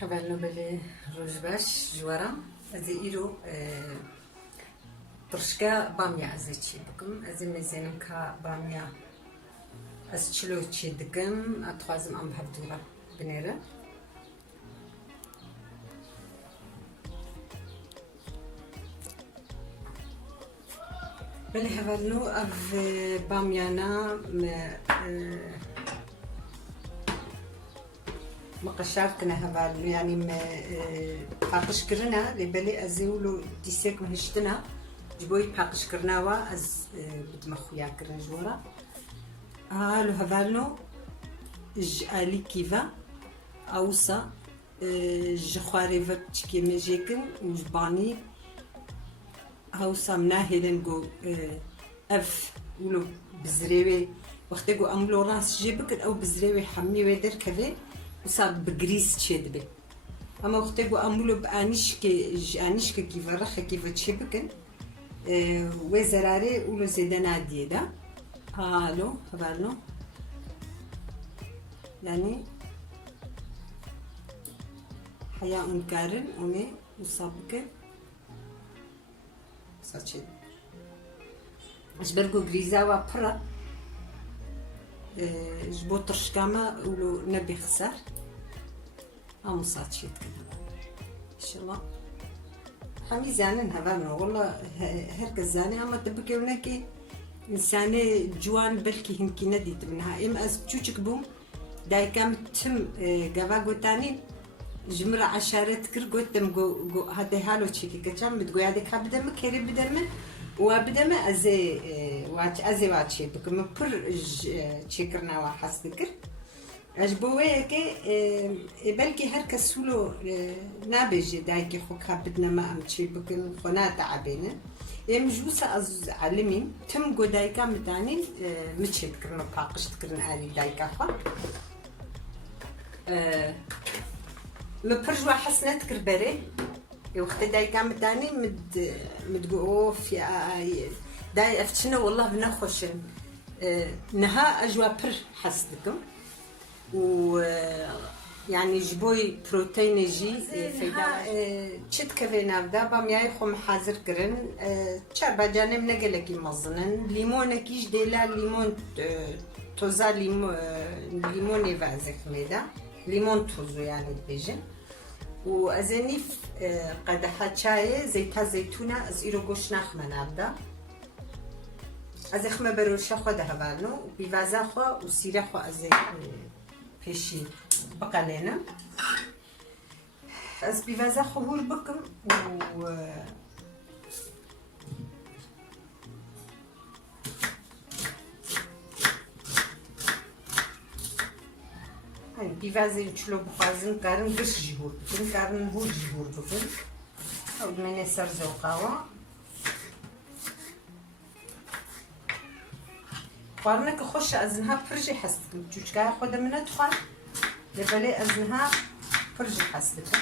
حبالنا بلي روج باش جوارا ازي ايرو ترشكا باميا ازي تشي بكم ازي مزينم كا باميا از تشلو تشي دكم اتخازم ام بهبدورا بنيرة بلي حبالنو اف باميانا مقشارتنا هبال يعني حاقش كرنا لبلي ازيولو ديسيك مهشتنا جبوي حاقش كرناوا از بدمخويا كرن جورا هالو هبالنو جالي كيفا اوسا جخواري فتشكي مجيكن وجباني هاوسا مناهلن جو اف ولو بزريوي وقتو املو راس جيبك او بزريوي حمي ودر كذا وصاب بجريس تشدبي اما وقتو املو بانيشك كيف رخ كيف تشبكن وزراري ولو زيدنا ديدا هالو هبالو يعني حياة انكارن وني وصابك saçı. Zbergo grizawa pra. Zbo troszkama ulu nabi khsar. Am saçı كده. İnşallah. Hami zanen havana والله herkes zane ama tabii ki onaki insani juan belki himkine dit منها ام از çuçuk bum daykam tüm gavagotani جمرة عشرات كر قلتم جو هذا هالو تشيكي كشام بتقول هذا كابدم كريم بدم وبدم أزي أزي واتشي بكم بر تشيكرنا وحس ذكر أجبوه كي بلكي هركسولو نابج دايكي خو كابدنا ما أمشي بكم خنا تعبينه مجوسة أز علمين تم جو دايكا متاني مشي بكرنا باقش تكرنا علي دايكا خا مبرجوا حسنات كربري وقت داي كام تاني مدقوف يا داي افتشنا والله بنخوشن نها اجوا بر حسدكم و يعني جبوي بروتين جي فيدا تشت كفينا بدا بامياي خو محاضر كرن تشابا جانب نقلكي مزنن ليمون كيش ديلا ليمون توزا ليمون يفازك ميدا ليمون توزو يعني بيجن وأزنيف قدحة شاي زيتها زيتونة أزيرو قوش ناخمة نابدا أزخمة بروشة خو دهبالنو بيفازا خو وسيرة خو أزي بيشي بقى لنا أز بيفازا خو هور بكم و بيفازي تشلو بخازن كارن قش جهور بكن كارن هور جهور بكن أو دمني سر زوقاوا قارنك خوش أزنها برجي حسدكم تشكا خود منها تخا لبالي أزنها برجي حسدكم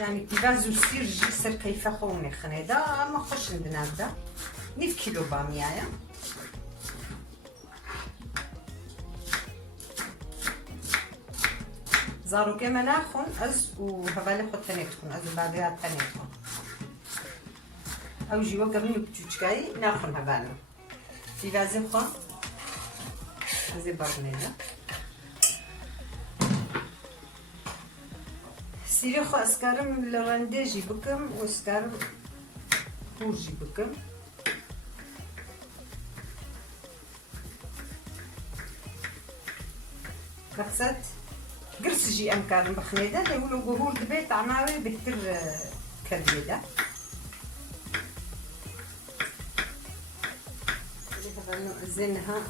يعني بيفازو سير جسر كيف خوني خنيدا ما خوش عندنا هذا 9 كيلو بامية زارو كما ناخن از وهبالي خد تنيتخن از بعدها تنيتخن او جيوا قرني بتوچكاي ناخن هبالي بيفازي خو زي برنيدا سيري خو اسكارم لرنده جي بكم واسكارم هور جي بكم مقصد قرص جي امكارم بخنيدة لولو قهور دبيت عماوي بكتر كريدة زينها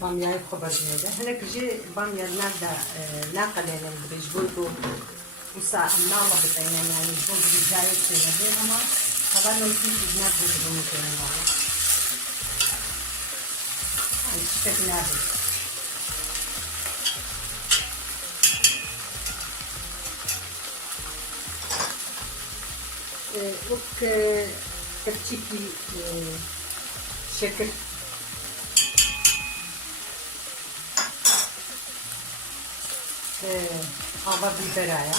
بامياي خبر جنيدة هناك جي باميا نادا ناقة لنا بجبوتو وسا النعمة بتاعنا يعني جبون بيجاي تنادينا ما طبعا لو كنت جناب بجبون تنادينا هاي نادي وك ترتيبي شكل ava biberaia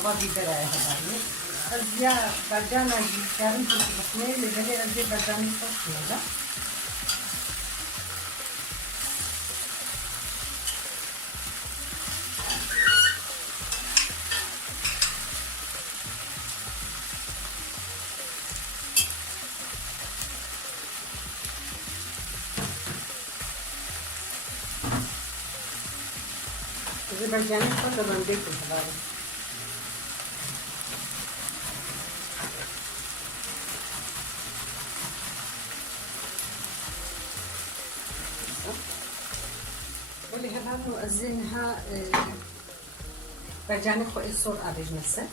هذه أزياء برجانا جيكارن تطبخني اللي بهي أزياء برجاني صوص Azerbaycan'ın kadar değil bu var. واللي هذا أزينها برجاني خو الصور أبيج مثلا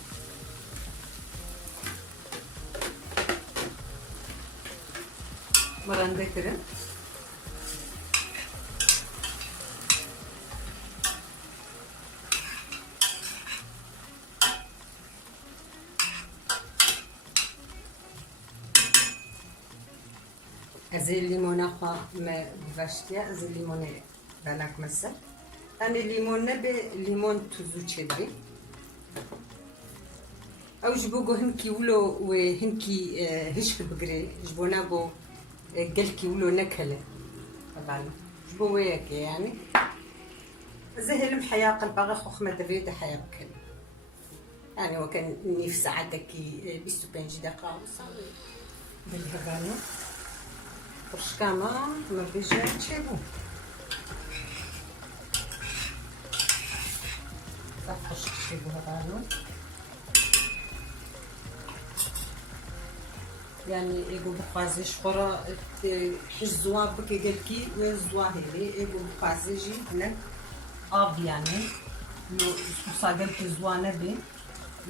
مران ذكرن زي الليمونة خا ما بفاشتيا زي الليمونة بالك مثلا أنا الليمون نبي ليمون تزوج شدري أو جبوجو هنكي ولو وهنكي هش بقري جبونا بو قلكي ولو نكله طبعا جبو وياك يعني زي المحيا قلبها خوخ ما دريد حياة كل يعني وكان نفس ساعتك بيستو بنجي دقائق وصلي بالهبانو برشكامة ما بيجي تشيبو صافي تشيبو هبانو يعني يقول بخازي شخورة حزوا بكي قلكي وزوا هيري يقول بخازي جي هناك آب يعني لو صاقل في زوانة بي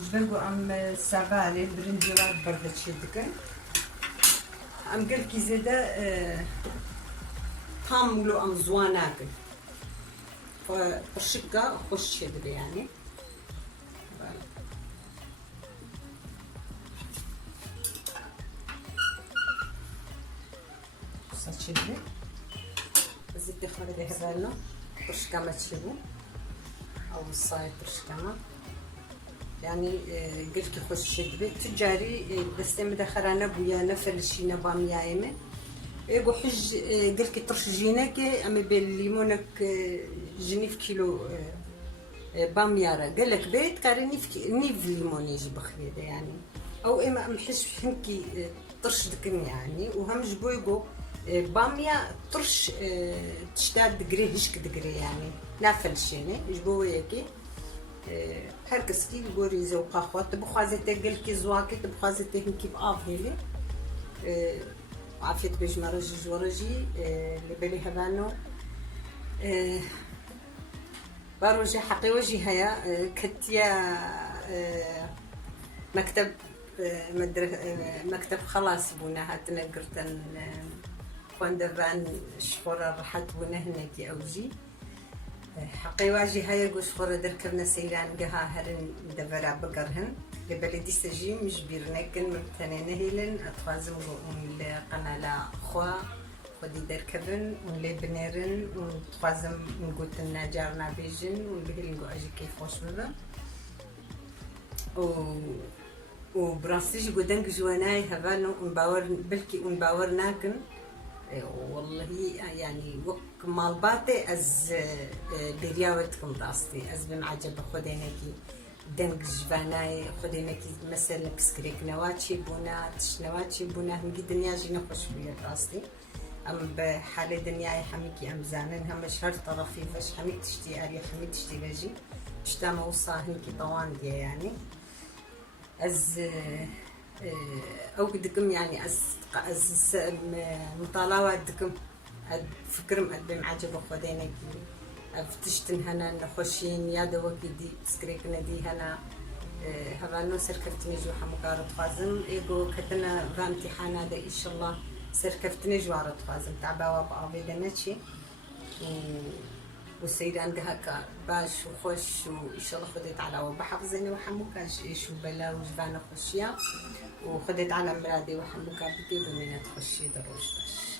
جبنقو أم سابالي برنديوات بردت شدكن أم قلكي زيدا طاملو أم زواناكن فالشقة خوش شدري يعني تشدري زيت خالد هبالنا برشكامة تشبو أو الصايد برشكامة يعني قلت خوش شدري تجاري بس مدخرانا بويا نفلشينا باميا يمه يقول حج قلت ترشجينك أما بالليمونك جنيف كيلو باميارة قال لك بيت كاري نيف ليمون يجي بخير يعني أو إما محش حنكي طرش دكن يعني وهم جبو يقول بامية طرش تشتاد دقري هشك دقري يعني نافل شيني جبو وياكي هركس كي يقولي زوقا خوات بخوازتي قلكي زواكي بخوازتي هنكي بآف هيلي عافيت بيج مرجي ورجي لبالي هبانو باروجي حقي وجهي هيا كتيا مكتب مكتب خلاص بونا هاتنا قرتن كوندبان شخورة راحت بونا هناكي أوجي حقي واجي هاي قوش خورة دركبنا سيران قها هرن دبرا بقرهن لبلدي سجي مش بيرنكن مبتنين هيلن أتوازم قوم لقناة خوا ودي دركبن ولي بنيرن وتوازم نقول النجارنا بيجن ولبهل نقول أجي كيف خوش ببا وبراسيج قدنك جواناي هبانو ونباور بلكي ونباور ناكن والله يعني وق مالباتي از برياوتكم راستي از بمعجب خدينكي دنك جواناي خدينكي مثلا بسكريك نواتشي بونا تش نواتشي بونا هم دنيا جينا خوش بيا راستي ام بحالة دنياي حميكي ام زانن هم شهر طرفي فاش حميك تشتي اري حميك تشتي لاجي تشتا موصا هنكي طوان ديا يعني از او قدكم يعني از مطالعة دكم فكرم أدبم عجب خدينك افتشتن هنا نخشين يا دوكي دي سكريكنا دي هنا هبانو سركفتني جو حمقارة خازم إيجو كتنا بامتحانا دا إن شاء الله سركفتني جو عرض خازم تعبا وابا بيدناتشي والسيدة عندها باش وخش وإن شاء الله خدت على وبحفظني وحموكا شو بلا وجبانة خشيا وخدت على مرادي وحموكا بدي بمينة تخشي دروج باش